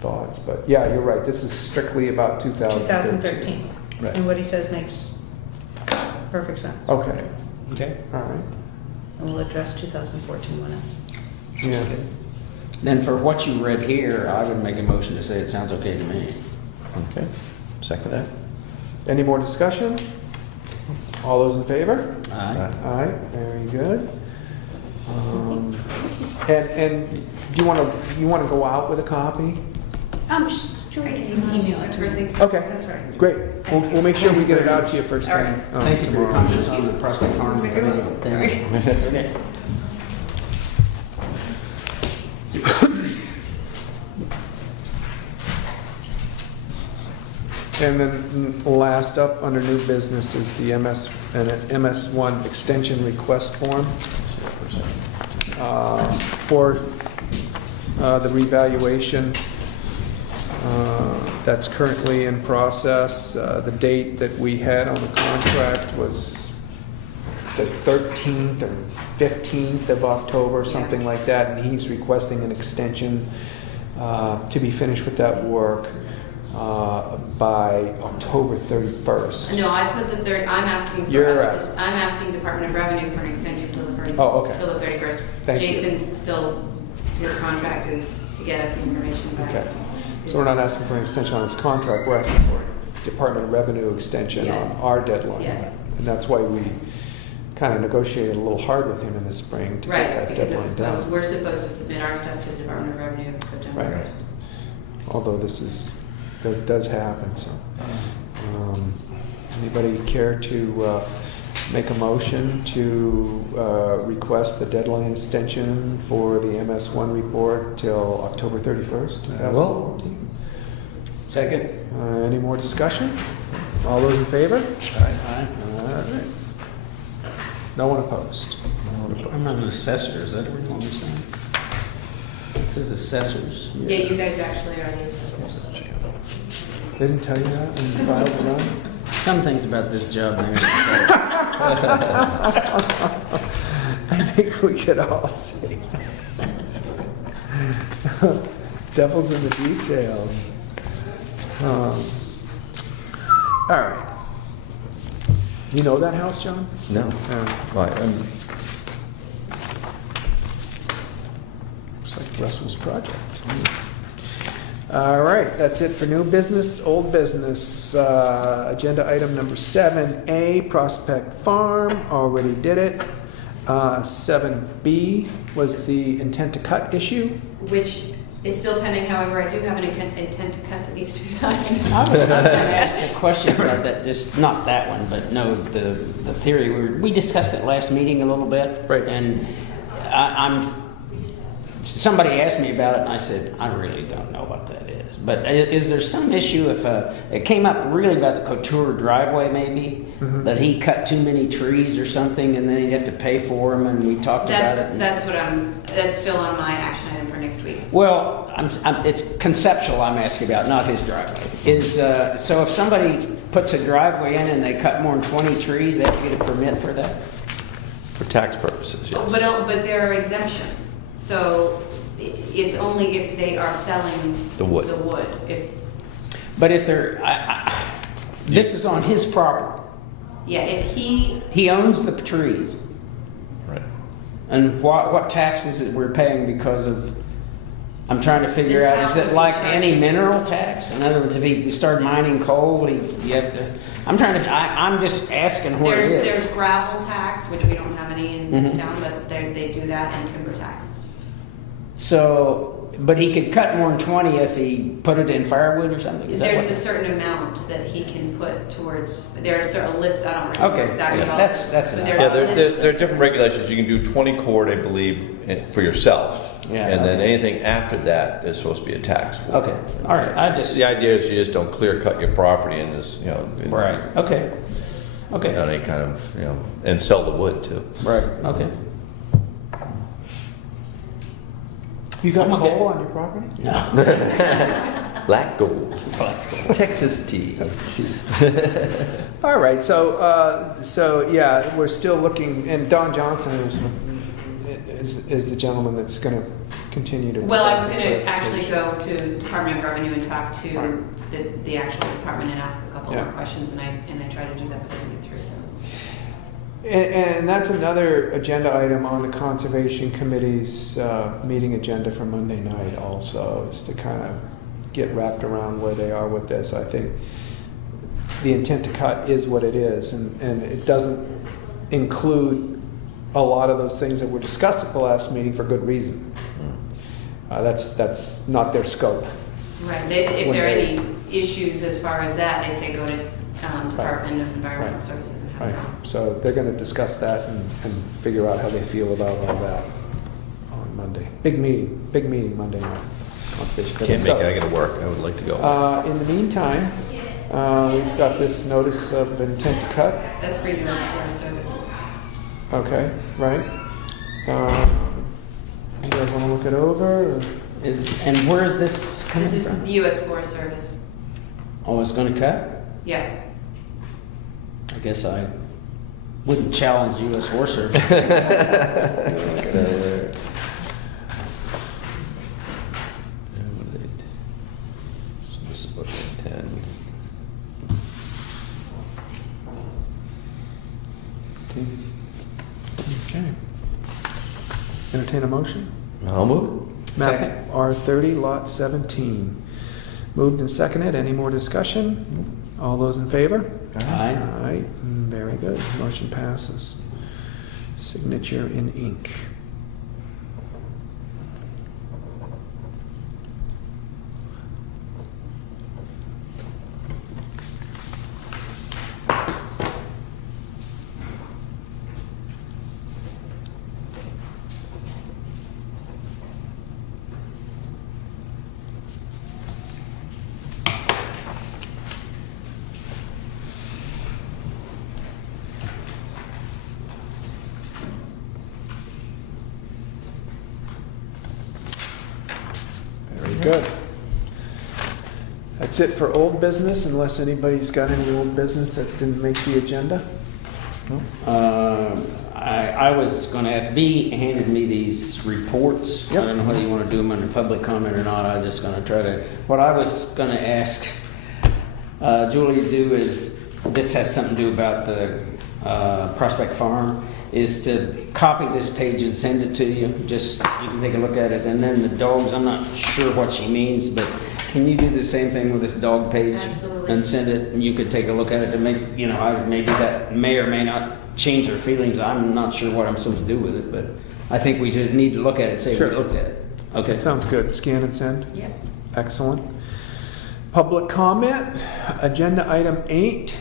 thoughts. But yeah, you're right, this is strictly about 2013. 2013. Right. And what he says makes perfect sense. Okay, Okay. all right. And we'll address 2014 when it. Yeah. Then for what you read here, I would make a motion to say it sounds okay to me. Okay. Second that. Any more discussion? All those in favor? Aye. Aye, very good. And do you want to go out with a copy? Sure. I can email it to you first thing. Okay, That's right. great. We'll make sure we get it out to you first All thing right. Thank you for your tomorrow. comments on the Prospect Farm. Sorry. Okay. And then last up, under new business, is the MS1 extension request form for the revaluation that's currently in process. The date that we had on the contract was the 13th or 15th of October, something like that, and he's requesting an extension to be finished with that work by October 31st. No, I put the third, I'm asking I'm asking Department of Revenue for an extension till the first. Oh, okay. Till the 31st. Thank you. Jason's still, his contract is to get us the information back. Okay. So we're not asking for an extension on his contract, we're asking for a Department of Revenue extension on Yes. our deadline. Yes. And that's why we kind of negotiated a little hard with him in the spring to Right, get that because deadline done. we're supposed to submit our stuff to the Department of Revenue September Right. 1st. Although that does happen, so. Anybody care to make a motion to request the deadline extension for the MS1 report till October 31st, 2014? Second? Any more discussion? All those in favor? Aye. All right. No one opposed? I'm not an assessor, is that what you want me to say? It says assessors. Yeah, you guys actually are the assessors. They didn't tell you that when you filed the run? Some things about this job, maybe. I think we could all see. Devil's in the details. All right. You know that house, John? No. Oh. Right. Russell's project. All right, that's it for new business, old business. Agenda item number 7A, Prospect Farm, already did it. 7B was the intent to cut issue. Which is still pending, however, I do have an intent to cut that needs to be signed. I was going to ask a question about that, just not that one, but no, the theory. We discussed it last meeting a little bit. Right. And somebody asked me about it, and I said, I really don't know what that is. But is there some issue if it came up really about the Couture driveway, maybe, that he cut too many trees or something, and then he'd have to pay for them, and we talked about it. That's still on my action item for next week. Well, it's conceptual I'm asking about, not his driveway. So if somebody puts a driveway in and they cut more than 20 trees, they have to get a permit for that? For tax purposes, yes. But there are exemptions. So it's only if they are selling The wood. But if they're, this is on his property. Yeah, if he Owns the trees. Right. And what taxes that we're paying because of, I'm trying to figure The out, town is would it be like charging. any mineral tax? In other words, if you start mining coal, you have to, I'm just asking where it is. there's gravel tax, which we don't have any in this town, but they do that, and timber tax. So, but he could cut more than 20 if he put it in firewood or something? Is that There's what- a certain amount that he can put towards, there's a list, I don't remember Okay, exactly yeah, all. that's but enough. there's Yeah, a list. there are different regulations. You can do 20 cord, I believe, for yourself. Yeah, And then okay. anything after that is supposed to be a tax. for. Okay, all right, The idea is you just don't clear cut your property and just, Right, okay. Okay, Without any kind of, and sell the wood too. right, okay. You got I'm okay. coal on your property? No. Black gold. Texas tea. All right, so yeah, we're still looking, and Don Johnson is the gentleman that's going to continue to. Well, I was going to actually go to Department of Revenue and talk to the actual department and ask a couple Yeah. more questions, and I tried to do that, but I didn't get through, so. And that's another agenda item on the Conservation Committee's meeting agenda for Monday night also, is to kind of get wrapped around where they are with this. I think the intent to cut is what it is, and it doesn't include a lot of those things that were discussed at the last meeting for good reason. That's not their scope. Right, if there are any issues as far as that, they say go to Department of Environmental Right. Services and have Right. it on. So they're going to discuss that and figure out how they feel about all that on Monday. Big meeting Monday night. Conservation Committee. Can't make it, I gotta work. I would like to go. In the meantime, we've got this notice of intent to cut. That's for U.S. Forest Service. Okay, right. You guys want to look it over? Or? And where is this coming This is from? the U.S. Forest Service. Oh, it's going to cut? Yeah. I guess I wouldn't challenge U.S. Forest Service. So this is about 10. Okay. Entertain a motion? I'll move. Map Second. R30, Lot 17. Moved and seconded. Any more discussion? All those in favor? Aye. Aye. Very good. Motion passes. Signature in ink. Very good. That's it for old business, unless anybody's got any old business that didn't make the agenda? I was going to ask, B handed me these reports. Yep. I don't know whether you want to do them under public comment or not. I was just going to try to, what I was going to ask Julie to do is, this has something to do about the Prospect Farm. is to copy this page and send it to you. Just, you can take a look at it. And then the dogs, I'm not sure what she means, but can you do the same thing with this dog page? Absolutely. And send it, and you could take a look at it and make, maybe that may or may not change their feelings. I'm not sure what I'm supposed to do with it, but I think we just need to look at it and say Sure. we looked at it. Okay. Sounds good. Scan and send. Yeah. Excellent. Public comment, agenda item 8.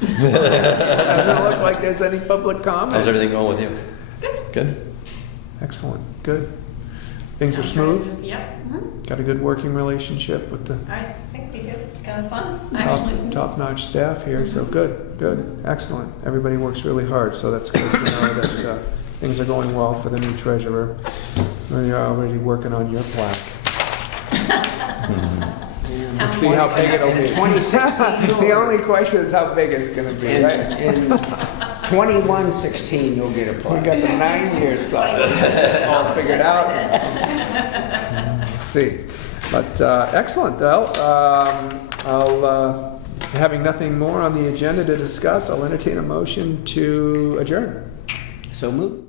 Doesn't look like there's any public comment. How's everything going with you? Good. Excellent, good. Things are smooth? Yep, Got a good working relationship with the I think we do. It's kind of fun, actually. top-notch staff here, so good, excellent. Everybody works really hard, so that's good to know that things are going well for the new treasurer. We are already working on your plaque. We'll see how big it'll be. 2016, The only question is how big it's gonna be, right? in 2116, you'll get a We plaque. got the 9-year size all figured out. Let's see. But excellent, Del. Having nothing more on the agenda to discuss, I'll entertain a motion to adjourn. So move.